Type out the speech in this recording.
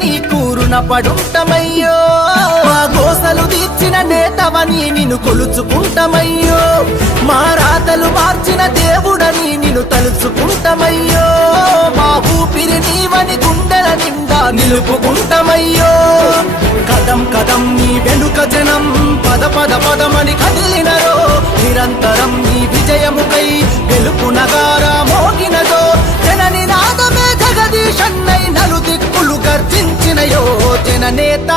నీకు రుణపడుంటమయ్యో మా గోసలు తీర్చిన నేతవని నిన్ను కొలుచుకుంటమయ్యో మా రాతలు మార్చిన దేవుడని నిన్ను తలుచుకుంటమయ్యో మా ఊపిరి నీవని గుండెల నిండా నిలుపుకుంటమయ్యో కదం కదం నీ వెనుక జనం పద పద పదమని కదిలినరో నిరంతరం నీ విజయముకై గెలుపు నగారా మోగినదో జనని నాదమే జగదీశన్నై నలు దిక్కులు గర్జించినయో జననేత